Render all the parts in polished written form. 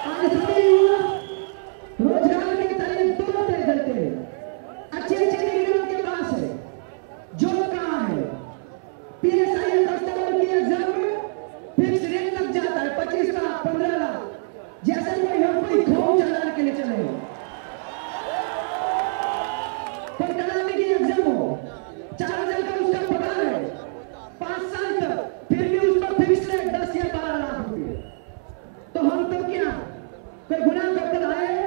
आज सभी युवक रोजगार के तरीके दो तय करते हैं। अच्छी डिग्रियों के पास है, जो कहाँ है PSI कस्टमर की एग्जाम में फिक्स रेट लग जाता है 25 लाख 15 लाख, जैसे कोई हम कोई खोम चलाने के लिए चले पर कराने की एग्जाम हो 4,000 का उसका पगार है 5 साल तक, फिर भी उस पर फिक्स रेट 10 या 12 लाख रुपए। तो हम तो क्या कोई गुनाह करते आए?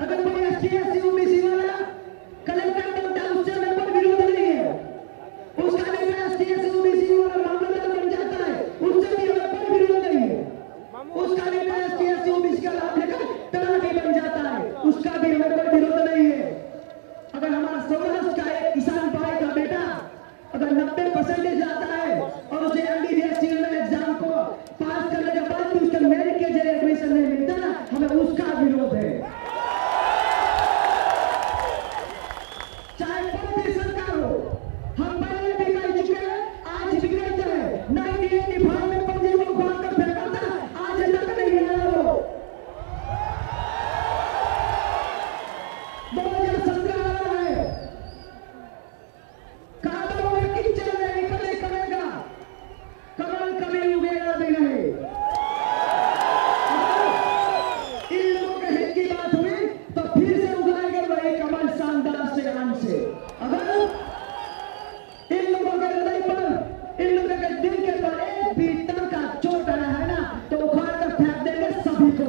अगर कोई ST SC OBC वाला कलेक्टर बनता है उससे मेरे को विरोध नहीं है, उसका बेटा ST SC OBC वाला मामलेदार बन जाता है उससे भी मेरे को विरोध नहीं है, उसका बेटा ST SC OBC का लाभ लेकर तलाटी बन जाता है उसका भी हमें कोई विरोध नहीं है। अगर हमारा सौराष्ट्र का एक किसान भाई का बेटा अगर 90% आता है और उसे MBBS एग्जाम को पास करने के बाद भी उसके मेरिट के जरिए एडमिशन नहीं मिलता ना, हमें उसका विरोध है। चाहे कोई भी सरकार हो, हम पहले भी कह चुके हैं, आज भी कहते हैं 1985 में पंजे को बांध कर फेंका था, आज तक नहीं आया वो। 2017 आ रहा है, कादों में कीचड़ में निकले करेगा, कमल कभी उगेगा भी नहीं। इन लोगों के हित की बात हुई तो फिर से उगाएंगे वही कमल शानदार से आन से। अगर इन लोगों के हृदय पर, इन लोगों के दिल के पर एक भी तन का चोट आना है ना तो उखाड़ कर फेंक देंगे सभी को।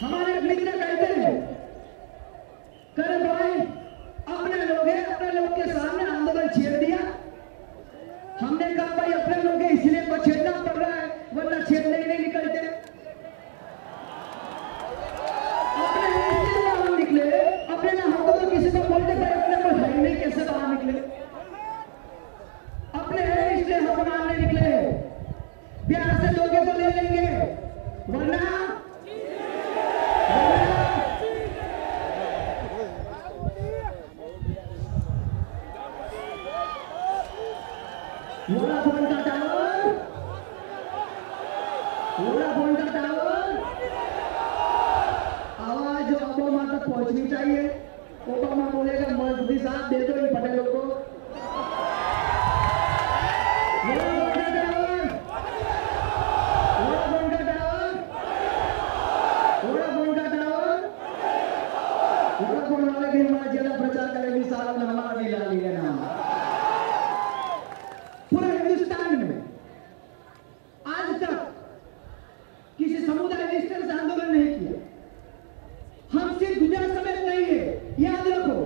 हमारे एक मित्र कहते हैं करे भाई अपने लोग हैं, अपने लोग के सामने आंदोलन छेड़ दिया। हमने कहा भाई अपने लोग हैं इसलिए तो छेड़ना पड़ रहा है वरना छेड़ने ही नहीं निकलते। अपने इसलिए बाहर निकले, अपने ना हमको तो किसी को बोलते भाई अपने को है नहीं कैसे बाहर निकले, अपने हैं इसलिए हम मारने निकले। बिहार से लोगे तो ले लेंगे वरना वोडाफोन का टावर, वोडाफोन का टावर आवाज ओबामा तक पहुंचनी चाहिए। ओबामा बोलेगा मोदी साहब दे दो इन पटेलों को। वोडाफोन का टावर, वोडाफोन का टावर, वोडाफोन का टावर, वोडाफोन वाले भी हमारा जिला प्रचार करेगी, साल में हमारा भी ला लिया नाम। पूरे हिंदुस्तान में आज तक किसी समुदाय ने इस तरह से आंदोलन नहीं किया। हम सिर्फ गुजरात समेत नहीं है, याद रखो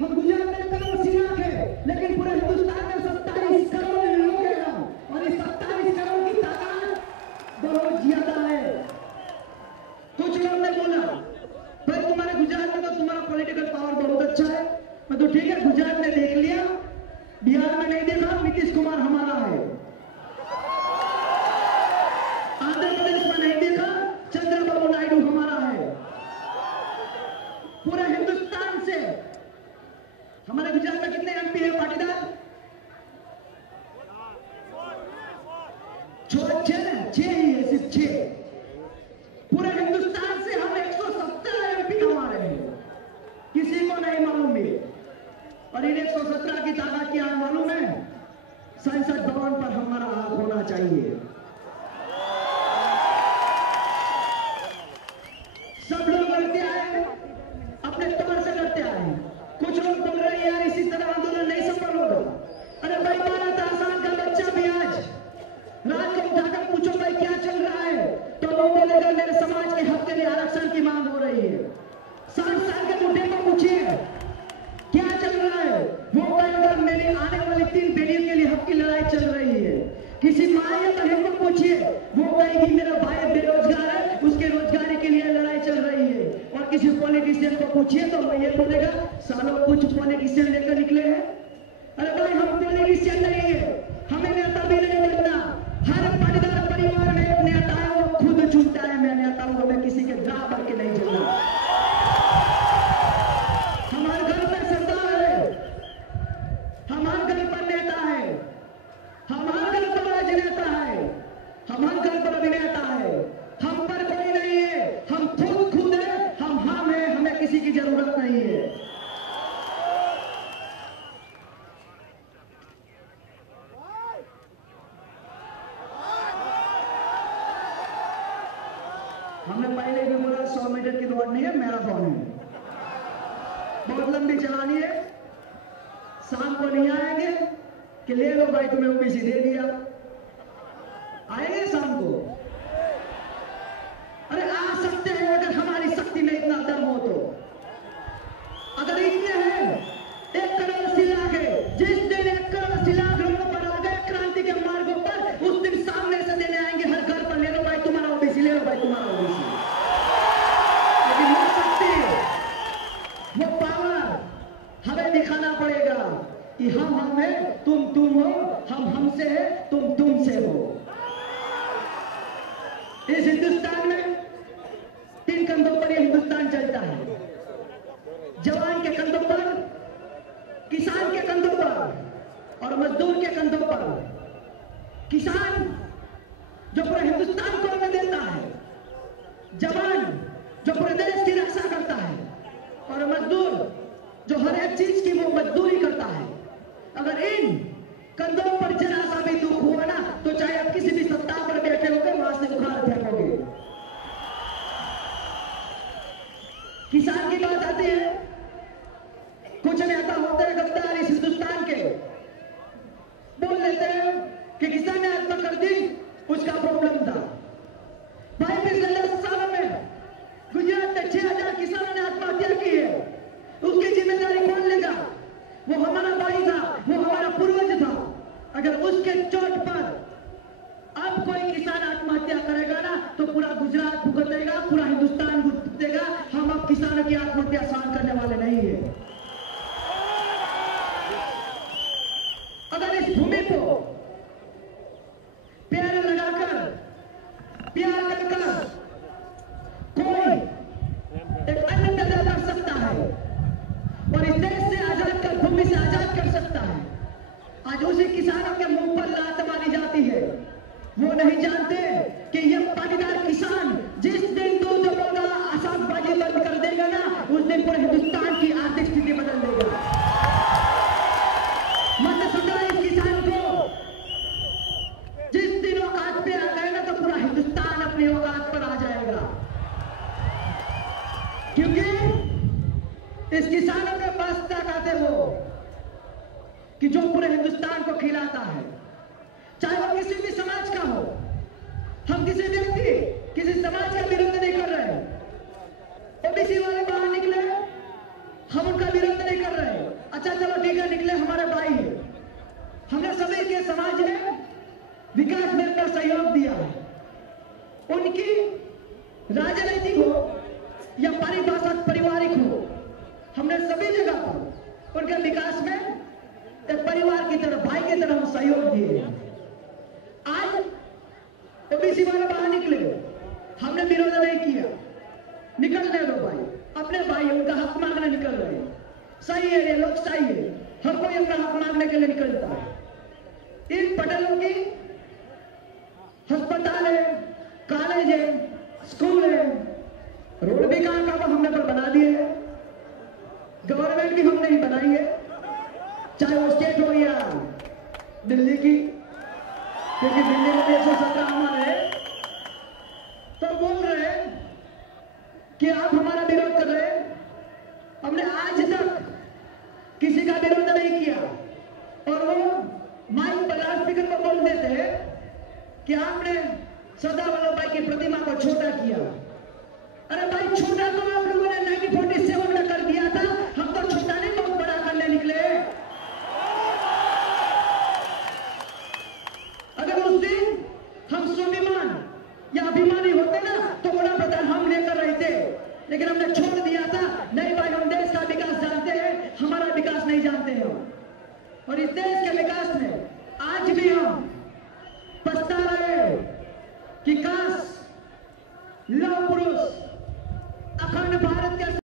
हम गुजरात में करोड़ सीनाक है लेकिन पूरे हिंदुस्तान में 27 करोड़ लोग हैं हम, और इस 27 करोड़ की तादाद बहुत ज्यादा है। कुछ लोग ने बोला भाई तुम्हारे गुजरात में तो तुम्हारा पॉलिटिकल पावर बहुत अच्छा है, मैं तो ठीक है गुजरात में देख लिया, बिहार में नहीं देखा, नीतीश कुमार हमारा है। आंध्र प्रदेश में नहीं देखा, चंद्रबाबू नायडू हमारा है। पूरे हिंदुस्तान से हमारे गुजरात में कितने MP है पाटीदार? 6 ही है, सिर्फ 6। पूरे हिंदुस्तान से हम 117 MP कमा रहे हैं, किसी को नहीं मालूम है। और इन 117 की तादाद क्या मालूम है? संसद भवन पर हमारा हाथ होना चाहिए। सब लोग लड़ते आए, अपने तौर से लड़ते आए। कुछ लोग बोल रहे हैं यार इसी तरह आंदोलन नहीं सफल होगा। अरे भाई 12 साल का बच्चा भी आज रात को उठाकर पूछो भाई क्या चल रहा है तो वो बोलेगा मेरे समाज के हक के लिए आरक्षण की मांग हो रही है। 60 साल के बुढ़े को पूछिए क्या चल रहा है, वो कहेगा मेरी आने वाली 3 पीढ़ियों के लिए हक की लड़ाई चल रही है। किसी माँ या बहन को पूछिए, वो कहेगी मेरा भाई बेरोजगार है, उसके रोजगारी के लिए लड़ाई चल रही है। और किसी पॉलिटिशियन को पूछिए तो वो ये बोलेगा सालों कुछ पॉलिटिशियन लेकर निकले हैं। अरे भाई हम पॉलिटिशियन नहीं है, हमें नेता भी नहीं बनना। हर पाटीदार परिवार में एक नेता है, वो खुद चुनता है मैं नेता हूं, मैं किसी के ड्रा करके नहीं चलना। हमारे घर में सरदार है, हमारे घर पर नेता है, हमारे घर पर राजनेता है। हमने पहले भी बोला 100 मीटर की दौड़ नहीं है, मैराथन है, बहुत लंबी चलानी है। शाम को नहीं आएंगे कि ले लो भाई तुम्हें ओबीसी दे दिया, आएंगे शाम को? अरे आ सकते हैं अगर हमारी शक्ति में इतना दम हो तो। अगर इतने हैं 1 करोड़ 80 लाख है, जिस दिन 1 करोड़ 80 लाख रोड पर आ गए क्रांति के मार्गों पर, उस दिन सामने से देने आएंगे हर घर पर, ले लो भाई तुम्हारा ओबीसी, ले लो भाई तुम्हारा ओबीसी। लेकिन वो शक्ति, वो पावर हमें दिखाना पड़ेगा कि हम हैं, तुम हो, हम हमसे है, तुम तुमसे हो। इस हिंदुस्तान में 3 कंधों पर यह हिंदुस्तान चलता है, जवान के कंधों पर, किसान के कंधों पर और मजदूर के कंधों पर। किसान जो पूरे हिंदुस्तान को अन्न देता है, जवान जो पूरे देश की रक्षा करता है, और मजदूर जो हर एक चीज की वो मजदूरी करता है। अगर इन कंधों पर जरा सा भी दुख हुआ ना, तो चाहे आप किसी भी सत्ता पर बैठे होकर वहां से उखाड़ फेंकोगे। किसान की बात आती है, कुछ नेता होते हैं गद्दार इस हिंदुस्तान के, बोल लेते हैं कि किसान ने आत्महत्या कर दी, उसका प्रॉब्लम था। भाई पिछले 10 सालों में गुजरात में 6000 किसानों ने आत्महत्या की है, उसकी जिम्मेदारी कौन लेगा? वो हमारा भाई था, वो हमारा पूर्वज था। अगर उसके चोट पर अब कोई किसान आत्महत्या करेगा ना, तो पूरा गुजरात भुगतेगा, पूरा हिंदुस्तान भुगतेगा। हम अब किसानों की आत्महत्या सहन करने वाले नहीं है। अगर इस भूमि को प्यार लगाकर, प्यार कर कोई एक अन्न पैदा कर सकता है और इस देश से आजाद कर, भूमि से आजाद कर सकता है, आज उसी किसानों के मुंह पर लात मारी जाती है। वो नहीं जानते कि ये पाटीदार किसान जिस दिन दूध बोगा, आशाबाजी बंद कर देगा ना, उस दिन पूरे हिंदुस्तान की आर्थिक स्थिति बदल देगा। मत समझो इस किसान को, जिस दिन औकात पे आ गए ना, तो पूरा हिंदुस्तान अपनी औकात पर आ जाएगा। क्योंकि इस किसानों के पास ताकत है वो कि जो पूरे हिंदुस्तान को खिलाता है, चाहे वो किसी भी समाज का हो। हम किसी व्यक्ति, किसी समाज का विरोध नहीं कर रहे हैं। ओबीसी वाले बाहर निकले, हम उनका विरोध नहीं कर रहे हैं। अच्छा चलो ठीक है, निकले, हमारे भाई है, हमने सभी के समाज में विकास में अपना सहयोग दिया है। उनकी राजनीतिक हो या पारिभाषिक पारिवारिक हो, हमने सभी जगह पर उनके विकास में एक परिवार की तरह, भाई की तरह हम सहयोग दिए। आज ओबीसी वाले बाहर निकले, हमने विरोध नहीं किया, निकलने दो भाई, अपने भाई उनका हक मांगने निकल रहे हैं, सही है, ये लोकशाही है, हर कोई अपना हक मांगने के लिए निकलता है। इन पटेलों की अस्पताल है, कॉलेज है, स्कूल है, रोड भी कहां कहां हमने पर बना दिए हैं, गवर्नमेंट की हमने ही बनाई है, चाहे वो स्टेट हो या दिल्ली की, क्योंकि दिल्ली में 117 हमारे। तो बोल रहे हैं कि आप हमारा विरोध कर रहे हैं। हमने आज तक किसी का विरोध नहीं किया, और वो माइक पर लाउड स्पीकर पर बोल देते हैं कि आपने सरदार वल्लभ भाई की प्रतिमा को छोटा किया। अरे भाई, छोटा तो आप लोगों ने 1947 में कर दिया था, हम तो छोटा नहीं बहुत बड़ा करने निकले। अगर उस दिन हम स्वाभिमान या अभिमानी होते ना, तो बड़ा प्रधान हम लेकर रहे थे, लेकिन हमने छोड़ दिया था। नहीं भाई, हम देश का विकास जानते हैं, हमारा विकास नहीं जानते हैं। और इस देश के विकास में आज भी हम पछता रहे हैं कि काश लौह पुरुष अखंड भारत के